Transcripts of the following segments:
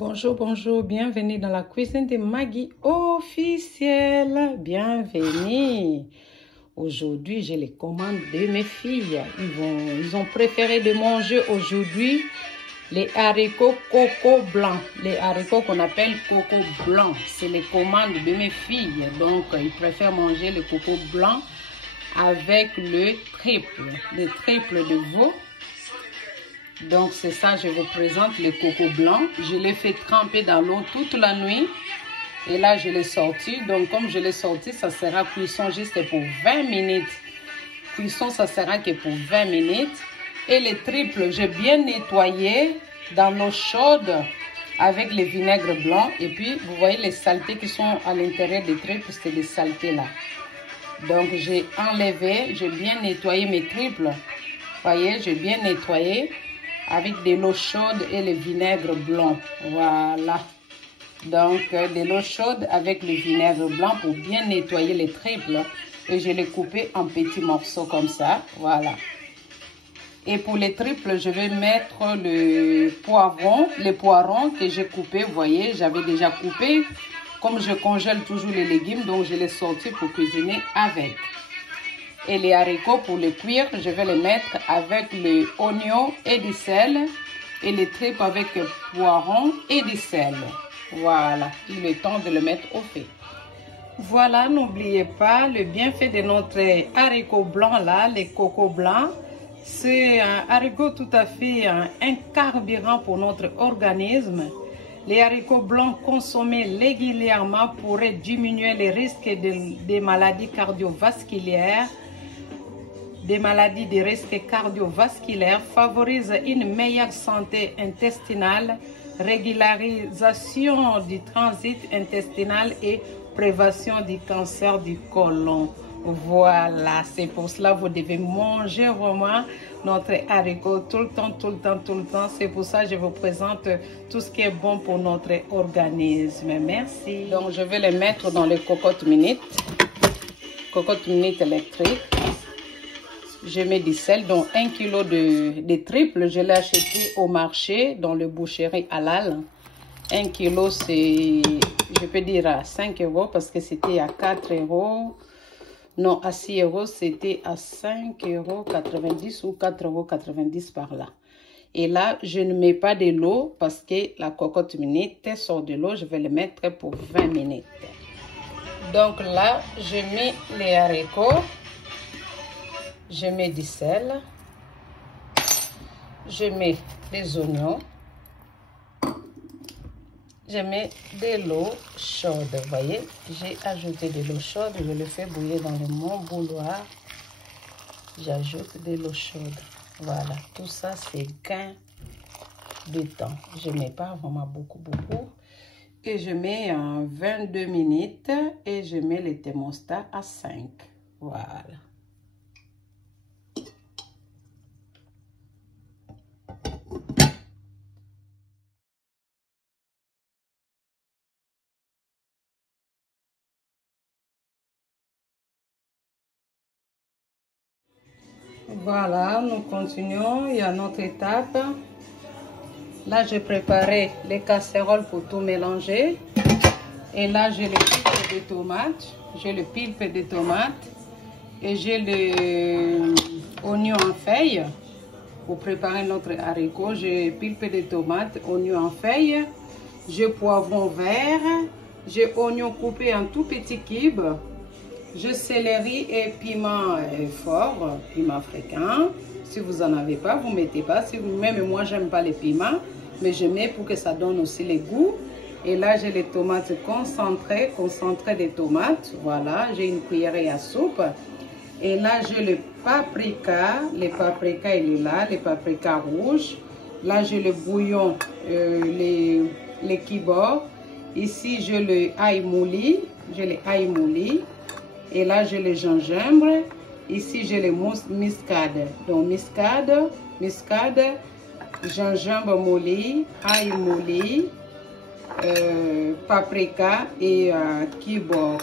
Bonjour, bonjour, bienvenue dans la cuisine de Maggie officielle. Bienvenue. Aujourd'hui, j'ai les commandes de mes filles. Ils ont préféré de manger aujourd'hui les haricots coco blancs. Les haricots qu'on appelle coco blancs. C'est les commandes de mes filles. Donc, ils préfèrent manger le coco blanc avec le triple de veau. Donc, c'est ça, je vous présente le coco blanc. Je l'ai fait tremper dans l'eau toute la nuit. Et là, je l'ai sorti. Donc, comme je l'ai sorti, ça sera cuisson juste pour 20 minutes. Cuisson, ça sera que pour 20 minutes. Et les triples, j'ai bien nettoyé dans l'eau chaude avec le vinaigre blanc. Et puis, vous voyez les saletés qui sont à l'intérieur des triples, c'est des saletés là. Donc, j'ai enlevé, j'ai bien nettoyé mes triples. Vous voyez, j'ai bien nettoyé avec de l'eau chaude et le vinaigre blanc. Voilà. Donc, de l'eau chaude avec le vinaigre blanc pour bien nettoyer les triples. Et je les coupé en petits morceaux comme ça. Voilà. Et pour les triples, je vais mettre le poivron, les poireaux que j'ai coupés. Vous voyez, j'avais déjà coupé. Comme je congèle toujours les légumes, donc je les sortis pour cuisiner avec. Et les haricots pour les cuire, je vais les mettre avec l'oignon et du sel. Et les tripes avec poireaux et du sel. Voilà, il est temps de le mettre au feu. Voilà, n'oubliez pas le bienfait de notre haricot blanc là, les coco blancs. C'est un haricot tout à fait un carburant pour notre organisme. Les haricots blancs consommés régulièrement pourraient diminuer les risques des maladies cardiovasculaires. Des maladies de risque cardiovasculaire, favorisent une meilleure santé intestinale, régularisation du transit intestinal et prévention du cancer du côlon. Voilà, c'est pour cela que vous devez manger vraiment notre haricot tout le temps. C'est pour ça que je vous présente tout ce qui est bon pour notre organisme. Merci. Donc, je vais les mettre dans les cocottes minutes électriques. Je mets du sel, donc 1 kg de triples, je l'ai acheté au marché dans le boucherie halal. 1 kg, c'est, je peux dire à 5 € parce que c'était à 4 €. Non, à 6 €, c'était à 5,90 € ou 4,90 € par là. Et là, je ne mets pas de l'eau parce que la cocotte minute sort de l'eau. Je vais le mettre pour 20 minutes. Donc là, je mets les haricots. Je mets du sel, je mets des oignons, je mets de l'eau chaude. Vous voyez, j'ai ajouté de l'eau chaude, je le fais bouillir dans mon bouilloire. J'ajoute de l'eau chaude. Voilà, tout ça c'est gain de temps. Je ne mets pas vraiment beaucoup. Et je mets en 22 minutes et je mets le thermostat à 5. Voilà. Voilà, nous continuons. Il y a notre étape. Là, j'ai préparé les casseroles pour tout mélanger. Et là, j'ai le pulpe de tomates. J'ai le pulpe de tomates. Et j'ai l'oignon en feuilles. Pour préparer notre haricot, j'ai pulpe de tomates, oignon en feuilles. J'ai poivron vert. J'ai oignon coupé en tout petits cubes. J'ai céleri et piment fort, piment fréquent. Si vous n'en avez pas, vous ne mettez pas. Si vous, même moi, j'aime pas les piments, mais je mets pour que ça donne aussi les goûts. Et là, j'ai les tomates concentrées des tomates. Voilà, j'ai une cuillerée à soupe. Et là, j'ai le paprika. Le paprika, il est là, le paprika rouge. Là, j'ai le bouillon, les kibor. Ici, j'ai le ail mouli. Et là, j'ai le gingembre. Ici, j'ai le muscade. Donc, muscade, gingembre mouli, ail mouli, paprika et kibor.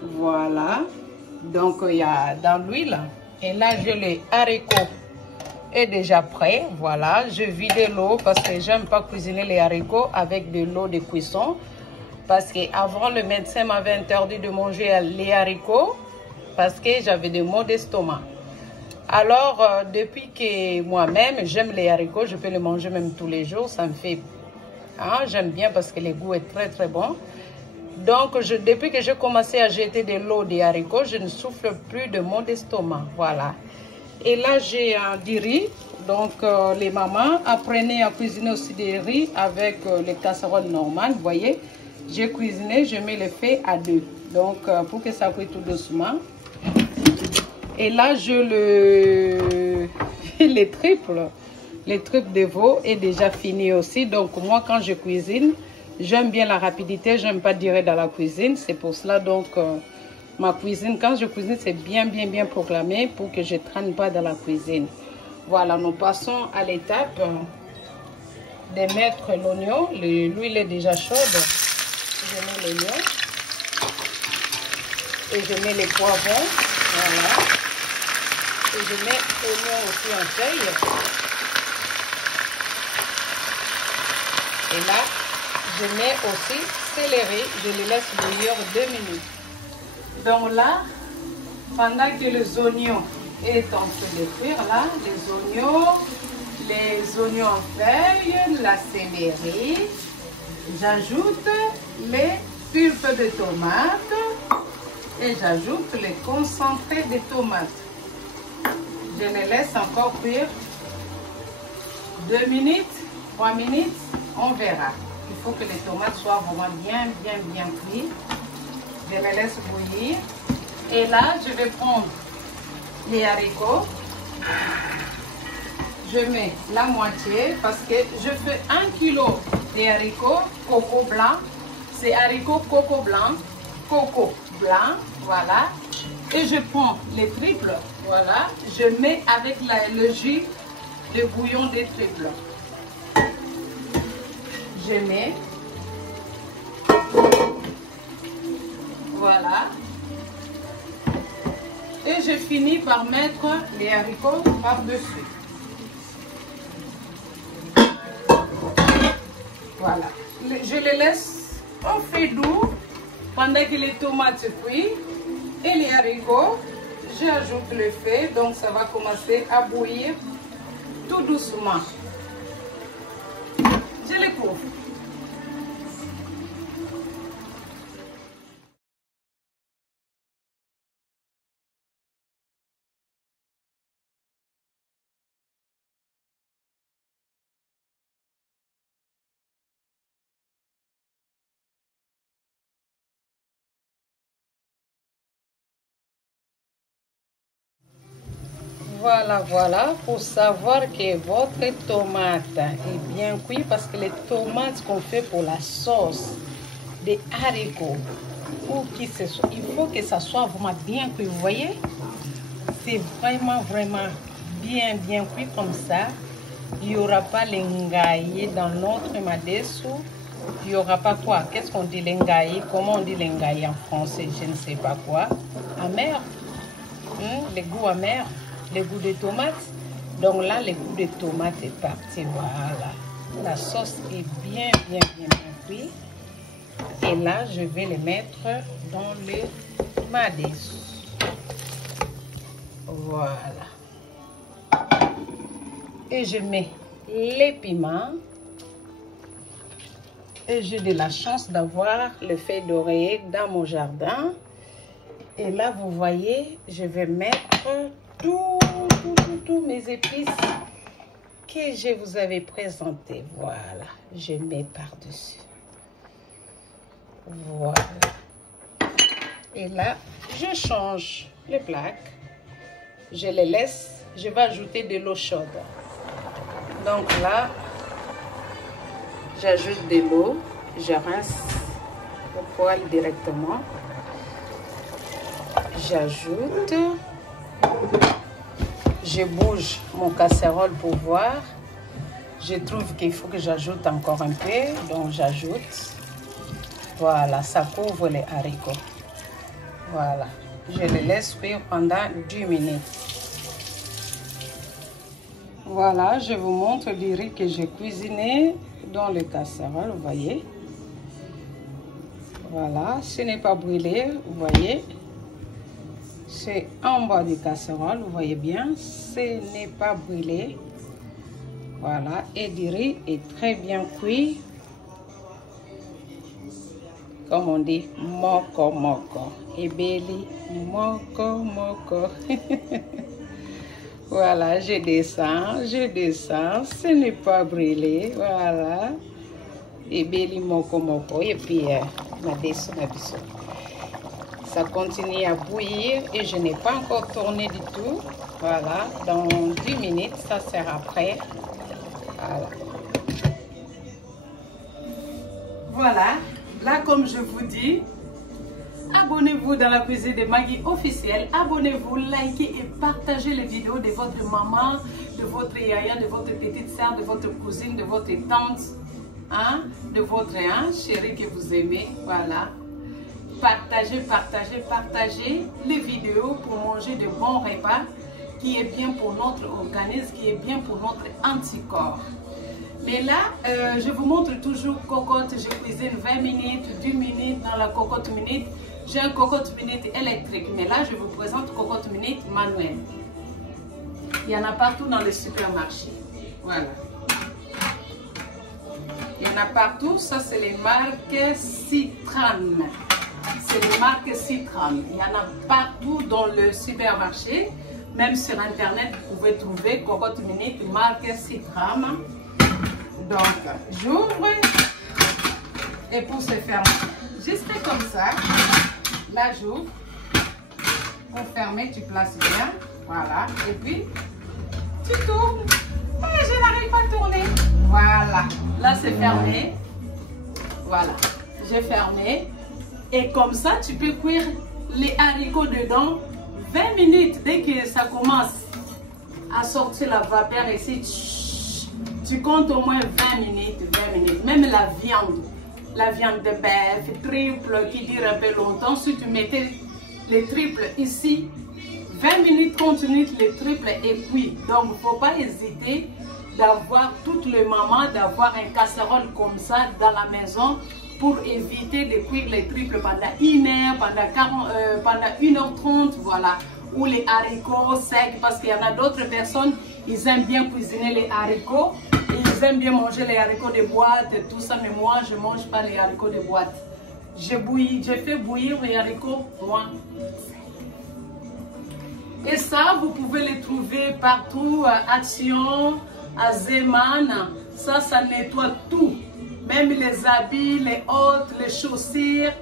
Voilà. Donc, il y a dans l'huile. Et là, j'ai les haricots est déjà prêt. Voilà, je vide l'eau parce que j'aime pas cuisiner les haricots avec de l'eau de cuisson. Parce qu'avant, le médecin m'avait interdit de manger les haricots parce que j'avais des maux d'estomac. Alors, depuis que moi-même, j'aime les haricots, je peux les manger même tous les jours. Ça me fait... Hein, j'aime bien parce que le goût est très très bon. Donc, depuis que j'ai commencé à jeter de l'eau des haricots, je ne souffre plus de maux d'estomac. Voilà. Et là, j'ai du riz. Donc, les mamans apprenaient à cuisiner aussi des riz avec les casseroles normales. Vous voyez, j'ai cuisiné, je mets le feu à 2. Donc, pour que ça cuise tout doucement. Et là, les triples de veau est déjà fini aussi. Donc, moi, quand je cuisine, j'aime bien la rapidité. J'aime pas durer dans la cuisine. C'est pour cela, donc, ma cuisine, quand je cuisine, c'est bien proclamé pour que je ne traîne pas dans la cuisine. Voilà, nous passons à l'étape de mettre l'oignon. L'huile est déjà chaude. Je mets l'oignon. Et je mets les poivrons. Voilà. Et je mets l'oignon aussi en feuille. Et là, je mets aussi céleri. Je le laisse bouillir 2 minutes. Donc là, pendant que les oignons est en train de cuire, là, les oignons en feuille, la céleri, j'ajoute les pulpes de tomates et j'ajoute les concentrés de tomates. Je les laisse encore cuire 2 minutes, 3 minutes, on verra. Il faut que les tomates soient vraiment bien cuites. Je les laisse bouillir. Et là, je vais prendre les haricots. Je mets la moitié parce que je fais 1 kg de haricots coco blanc. C'est haricots coco blanc, voilà. Et je prends les triples, voilà. Je mets avec le jus de bouillon des triples. Je mets, voilà. Et je finis par mettre les haricots par-dessus. Voilà. Je les laisse au feu doux pendant que les tomates se cuisent. Et les haricots, j'ajoute le feu. Donc ça va commencer à bouillir tout doucement. Je les couvre. Voilà, pour savoir que votre tomate est bien cuite, parce que les tomates qu'on fait pour la sauce des haricots, il faut que ça soit vraiment bien cuit, vous voyez, c'est vraiment bien cuit comme ça. Il n'y aura pas l'engaillé dans notre madessou. Il n'y aura pas quoi? Qu'est-ce qu'on dit l'engaillé? Comment on dit l'engaillé en français? Je ne sais pas quoi. Amer, le goût amer. Le goût de tomate. Donc là, le goût de tomate est parti. Voilà. La sauce est bien cuite. Et là, je vais les mettre dans le madessou. Voilà. Et je mets les piments. Et j'ai de la chance d'avoir le feuille d'oreiller dans mon jardin. Et là, vous voyez, je vais mettre tous mes épices que je vous avais présenté. Voilà, je mets par-dessus. Voilà. Et là, je change les plaques. Je les laisse. Je vais ajouter de l'eau chaude. Donc là, j'ajoute de l'eau. Je rince au poêle directement. J'ajoute. Je bouge mon casserole pour voir. Je trouve qu'il faut que j'ajoute encore un peu. Donc j'ajoute. Voilà, ça couvre les haricots. Voilà. Je les laisse cuire pendant 10 minutes. Voilà, je vous montre du riz que j'ai cuisiné dans le casserole, vous voyez. Voilà, ce n'est pas brûlé, vous voyez. C'est en bas du casserole, vous voyez bien, ce n'est pas brûlé. Voilà, et du riz est très bien cuit. Comme on dit, moko moko. Et belly, moko moko. Voilà, je descends, ce n'est pas brûlé, voilà. Et belly moko moko. Et puis, ça continue à bouillir et je n'ai pas encore tourné du tout. Voilà, dans 10 minutes, ça sera prêt. Voilà. Voilà, là comme je vous dis, abonnez-vous dans la cuisine de Maggie officielle. Abonnez-vous, likez et partagez les vidéos de votre maman, de votre yaya, de votre petite soeur, de votre cousine, de votre tante, hein, de votre chérie que vous aimez. Voilà. Partagez, partagez, partagez les vidéos pour manger de bons repas qui est bien pour notre organisme, qui est bien pour notre anticorps. Mais là, je vous montre toujours cocotte. Je cuisine 20 minutes, 10 minutes dans la cocotte minute. J'ai un cocotte minute électrique, mais là, je vous présente cocotte minute manuelle. Il y en a partout dans les supermarchés. Voilà. Il y en a partout. Ça, c'est les marques Citran. C'est les marques Citran. Il y en a partout dans le supermarché. Même sur Internet, vous pouvez trouver cocotte minute marque Citran. Donc, j'ouvre et pour se fermer, juste comme ça, là j'ouvre, pour fermer, tu places bien, voilà, et puis tu tournes, et je n'arrive pas à tourner, voilà, là c'est fermé, voilà, j'ai fermé, et comme ça tu peux cuire les haricots dedans 20 minutes, dès que ça commence à sortir la vapeur ici, tu comptes au moins 20 minutes, même la viande de bœuf, triple qui dure un peu longtemps, si tu mettais les triples ici, 20 minutes, 30 minutes, les triples est cuit. Donc, il ne faut pas hésiter d'avoir toutes les mamans, d'avoir un casserole comme ça dans la maison pour éviter de cuire les triples pendant 1 heure, pendant 1h30, voilà. Ou les haricots secs, parce qu'il y en a d'autres personnes, ils aiment bien cuisiner les haricots. Ils aiment bien manger les haricots de boîte et tout ça, mais moi, je ne mange pas les haricots de boîte. Je fais bouillir les haricots, moi. Et ça, vous pouvez les trouver partout, à Action, à Zeman. Ça nettoie tout. Même les habits, les hôtes, les chaussures.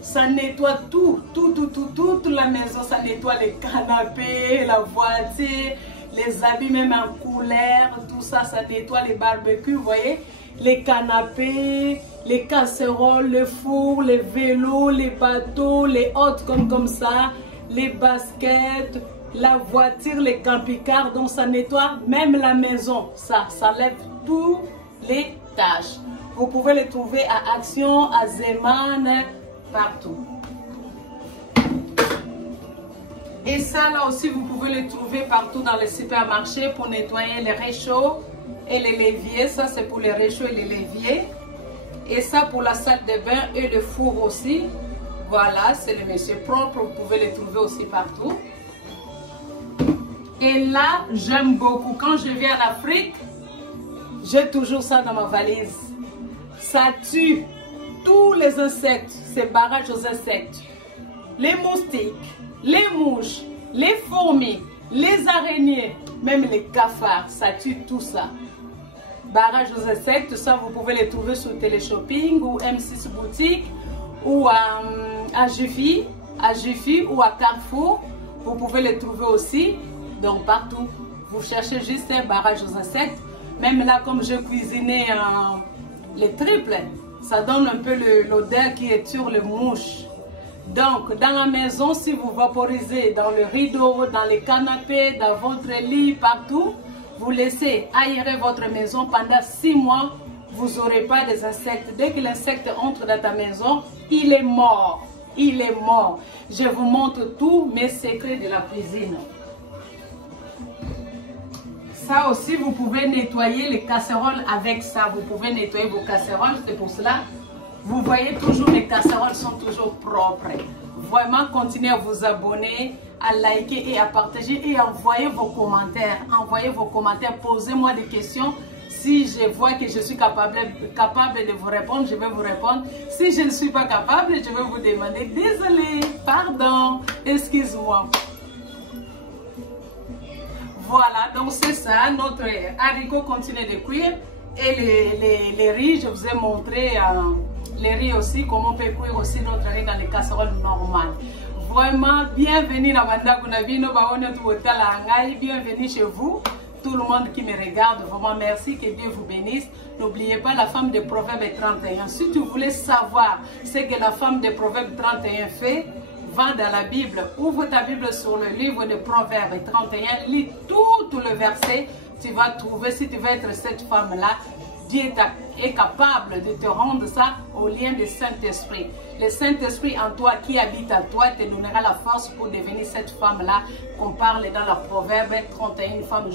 Ça nettoie tout, toute la maison. Ça nettoie les canapés, la voiture, les habits même en couleur, tout ça, ça nettoie les barbecues, vous voyez, les canapés, les casseroles, le four, les vélos, les bateaux, les hôtes comme ça, les baskets, la voiture, les camping-cars, donc ça nettoie même la maison, ça lève tous les tâches. Vous pouvez les trouver à Action, à Zeman, partout. Et ça là aussi vous pouvez les trouver partout dans les supermarchés pour nettoyer les réchauds et les l'évier. Ça c'est pour les réchauds et les l'évier. Et ça pour la salle de bain et le four aussi. Voilà, c'est le monsieur propre, vous pouvez les trouver aussi partout. Et là, j'aime beaucoup. Quand je viens en Afrique, j'ai toujours ça dans ma valise. Ça tue tous les insectes, c'est barrage aux insectes. Les moustiques, les mouches, les fourmis, les araignées, même les cafards, ça tue tout ça. Barrage aux insectes, ça vous pouvez les trouver sur Téléshopping ou M6 Boutique ou à Jiffy ou à Carrefour. Vous pouvez les trouver aussi, donc partout. Vous cherchez juste un barrage aux insectes. Même là, comme je cuisinais les triples, ça donne un peu l'odeur qui est sur les mouches. Donc, dans la maison, si vous vaporisez dans le rideau, dans les canapés, dans votre lit, partout, vous laissez aérer votre maison pendant 6 mois, vous n'aurez pas des insectes. Dès que l'insecte entre dans ta maison, il est mort. Il est mort. Je vous montre tous mes secrets de la cuisine. Ça aussi, vous pouvez nettoyer les casseroles avec ça. Vous pouvez nettoyer vos casseroles. C'est pour cela, vous voyez toujours, les casseroles sont toujours propres. Vraiment, continuez à vous abonner, à liker et à partager et envoyer vos commentaires. Envoyez vos commentaires, posez-moi des questions. Si je vois que je suis capable de vous répondre, je vais vous répondre. Si je ne suis pas capable, je vais vous demander, désolé, pardon, excuse-moi. Voilà, donc c'est ça, notre haricot continue de cuire. Et les riz, je vous ai montré les riz aussi, comment on peut cuire aussi notre riz dans les casseroles normales. Vraiment, bienvenue dans bienvenue chez vous. Tout le monde qui me regarde, vraiment merci, que Dieu vous bénisse. N'oubliez pas la femme de Proverbe 31. Si tu voulais savoir ce que la femme de Proverbe 31 fait, va dans la Bible, ouvre ta Bible sur le livre de Proverbe 31, lis tout le verset, tu vas trouver, si tu veux être cette femme-là, Dieu est capable de te rendre ça au lien du Saint-Esprit. Le Saint-Esprit en toi, qui habite à toi, te donnera la force pour devenir cette femme-là qu'on parle dans la Proverbe 31, une femme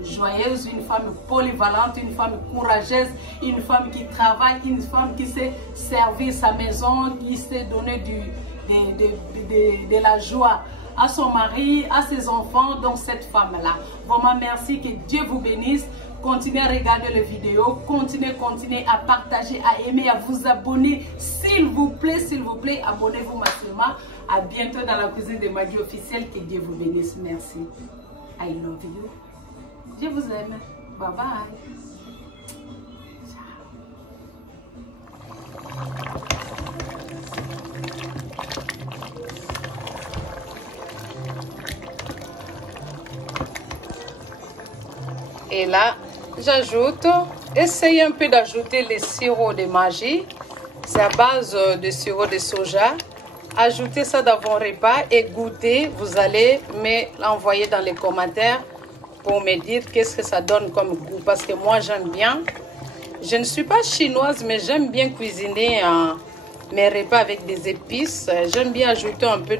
joyeuse, une femme polyvalente, une femme courageuse, une femme qui travaille, une femme qui sait servir sa maison, qui sait donner de la joie à son mari, à ses enfants, donc cette femme-là. Vraiment merci, que Dieu vous bénisse. Continuez à regarder les vidéos, continuez à partager, à aimer, à vous abonner. S'il vous plaît, abonnez-vous massivement. À bientôt dans la cuisine de Maggie officielle. Que Dieu vous bénisse. Merci. I love you. Je vous aime. Bye bye. Et là, j'ajoute, essayez un peu d'ajouter le sirop de Maggi. C'est à base de sirop de soja. Ajoutez ça dans vos repas et goûtez. Vous allez me l'envoyer dans les commentaires pour me dire qu'est-ce que ça donne comme goût. Parce que moi, j'aime bien. Je ne suis pas chinoise, mais j'aime bien cuisiner mes repas avec des épices. J'aime bien ajouter un peu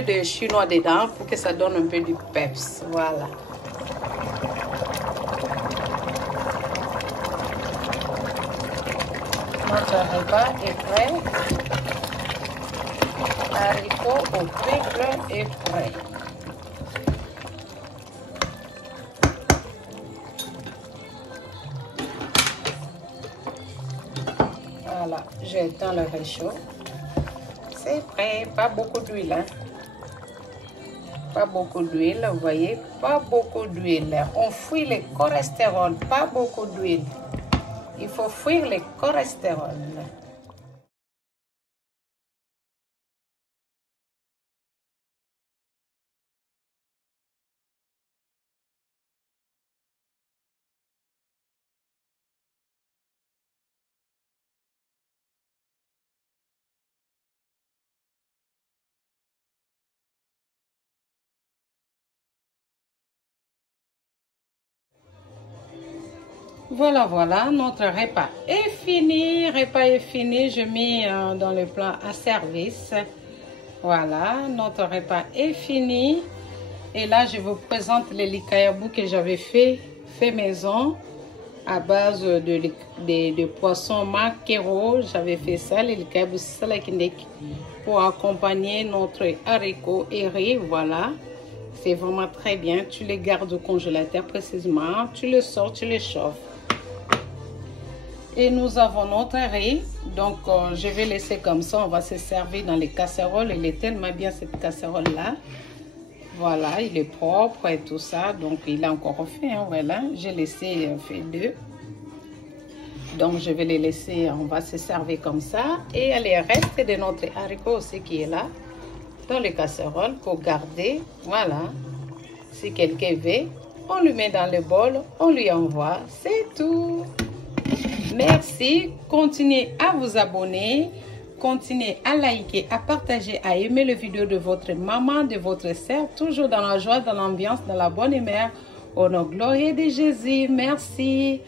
de chinois dedans pour que ça donne un peu du peps. Voilà. Notre repas est prêt. Haricot au pickle est prêt. Voilà, j'éteins le réchaud. C'est prêt, pas beaucoup d'huile. Hein? Pas beaucoup d'huile, vous voyez, pas beaucoup d'huile. On fuit le cholestérol, pas beaucoup d'huile. Il faut fuir le cholestérol. Voilà, voilà, notre repas est fini. Je mets dans le plat à service. Voilà, notre repas est fini. Et là, je vous présente les likayabou que j'avais fait maison à base de poissons maquereau. J'avais fait ça, les likayabou salakindek, pour accompagner notre haricot et riz. Voilà. C'est vraiment très bien. Tu les gardes au congélateur précisément. Tu le sors, tu les chauffes. Et nous avons notre riz. Donc, je vais laisser comme ça. On va se servir dans les casseroles. Il est tellement bien cette casserole-là. Voilà, il est propre et tout ça. Donc, il est encore fait. Hein, voilà, j'ai laissé fait deux. Donc, je vais les laisser. On va se servir comme ça. Et il y a le reste de notre haricot aussi qui est là. Dans les casseroles pour garder. Voilà. Si quelqu'un veut, on lui met dans le bol. On lui envoie. C'est tout. Merci, continuez à vous abonner, continuez à liker, à partager, à aimer les vidéos de votre maman, de votre sœur, toujours dans la joie, dans l'ambiance, dans la bonne humeur, au nom glorieux de Jésus. Merci.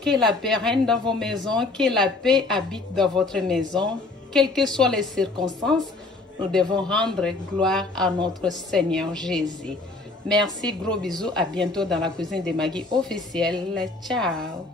Que la paix règne dans vos maisons, que la paix habite dans votre maison, quelles que soient les circonstances, nous devons rendre gloire à notre Seigneur Jésus. Merci, gros bisous. À bientôt dans la cuisine de Maggie officielle. Ciao.